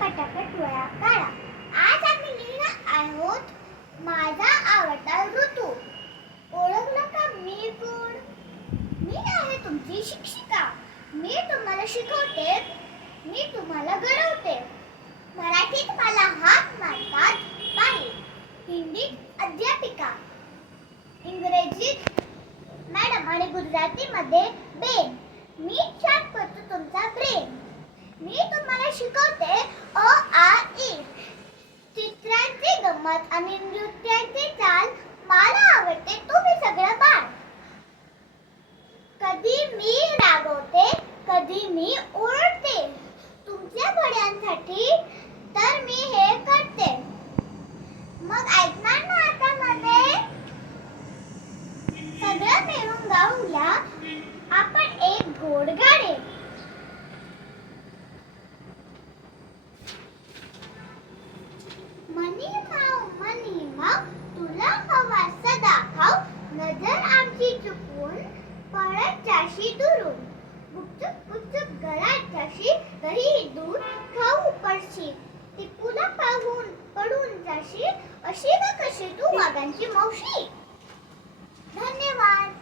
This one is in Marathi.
पटापट डोळा काढा. आज आम्ही लिहिणार आहोत माझा आवडता ऋतू. ओळखलं का मी कोण? मी आहे तुमची शिक्षिका. मी तुम्हाला शिकवते, मी तुम्हाला घडवते. मराठीत मला हाक मारतात बाई, हिंदीत अध्यापिका, इंग्रजीत मॅडम आणि गुजरातीमध्ये बेन. मी शार्प करतो तुमचा ब्रेन. मी तुम्हाला शिकवते अ आ इ. चित्रांची गंमत आणि नृत्याची चाल मला आवडते तुम्ही सगळं बाळ. कधी मी रागवते, कधी मी ओरडते. तुमच्या भड्यांसाठी तर मी हे करते. मग ऐकणार ना आता मध्ये? सगळं मिळून गाऊया आपण एक गोड गाणे. मनी माव तुला हवा सदा खाऊ. नजर आमची चुकवून पळत जाशी दुरून. गुपचूप गुपचूप घरात जाशी, तरीही दूर खाऊ पडशी. ती तुला पाहून पडून जाशी, अशी व कशी तू वाघांची मावशी. धन्यवाद.